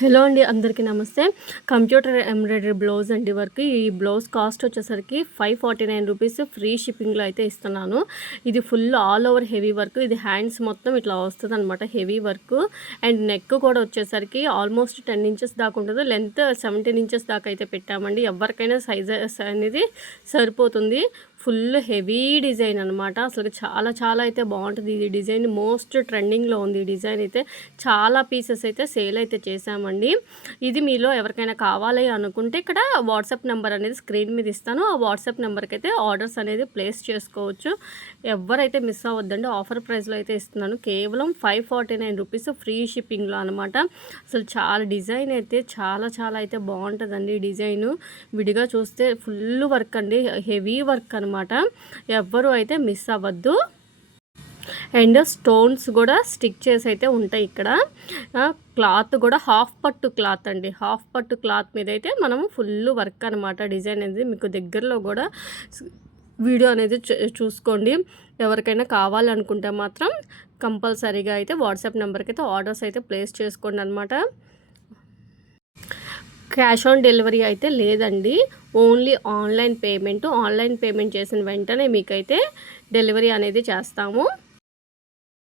Hello అండి, అందరికీ నమస్తే. కంప్యూటర్ ఎంబ్రాయిడరీ బ్లౌజ్ అండి వర్క్. ఈ బ్లౌజ్ కాస్ట్ వచ్చేసరికి 549 రూపీస్ ఫ్రీ షిప్పింగ్లో అయితే ఇస్తున్నాను. ఇది full all over heavy work. ఇది హ్యాండ్స్ మొత్తం ఇట్లా వస్తుంది అనమాట, హెవీ వర్క్. అండ్ నెక్ కూడా వచ్చేసరికి ఆల్మోస్ట్ 10 ఇంచెస్ దాకా ఉంటుంది. లెంత్ 17 ఇంచెస్ దాకా అయితే పెట్టామండి. ఎవరికైనా సైజెస్ అనేది సరిపోతుంది. ఫుల్ హెవీ డిజైన్ అనమాట. అసలు చాలా చాలా అయితే బాగుంటుంది. ఈ డిజైన్ మోస్ట్ ట్రెండింగ్లో ఉంది. ఈ డిజైన్ అయితే చాలా పీసెస్ అయితే సేల్ అయితే చేసామండి. ఇది మీలో ఎవరికైనా కావాలి అనుకుంటే ఇక్కడ వాట్సాప్ నెంబర్ అనేది స్క్రీన్ మీద ఇస్తాను. ఆ వాట్సాప్ నెంబర్కి అయితే ఆర్డర్స్ అనేది ప్లేస్ చేసుకోవచ్చు. ఎవరైతే మిస్ అవ్వద్దండి. ఆఫర్ ప్రైస్లో అయితే ఇస్తున్నాను. కేవలం 549 రూపీస్ ఫ్రీ షిప్పింగ్లో అనమాట. అసలు చాలా డిజైన్ అయితే చాలా చాలా అయితే బాగుంటుందండి. ఈ డిజైను విడిగా చూస్తే ఫుల్ వర్క్ అండి, హెవీ వర్క్ అనమాట. ఎవ్వరూ అయితే మిస్ అవ్వద్దు. అండ్ స్టోన్స్ కూడా స్టిక్ చేసి అయితే ఉంటాయి ఇక్కడ. క్లాత్ కూడా హాఫ్ పట్టు క్లాత్ అండి. హాఫ్ పట్టు క్లాత్ మీద అయితే మనము ఫుల్ వర్క్ అనమాట. డిజైన్ అనేది మీకు దగ్గరలో కూడా వీడియో అనేది చూసుకోండి. ఎవరికైనా కావాలనుకుంటే మాత్రం కంపల్సరీగా అయితే వాట్సాప్ నెంబర్కి అయితే ఆర్డర్స్ అయితే ప్లేస్ చేసుకోండి అనమాట. క్యాష్ ఆన్ డెలివరీ అయితే లేదండి, only online payment. Online payment చేసిన వెంటనే మీకైతే డెలివరీ అనేది చేస్తాము.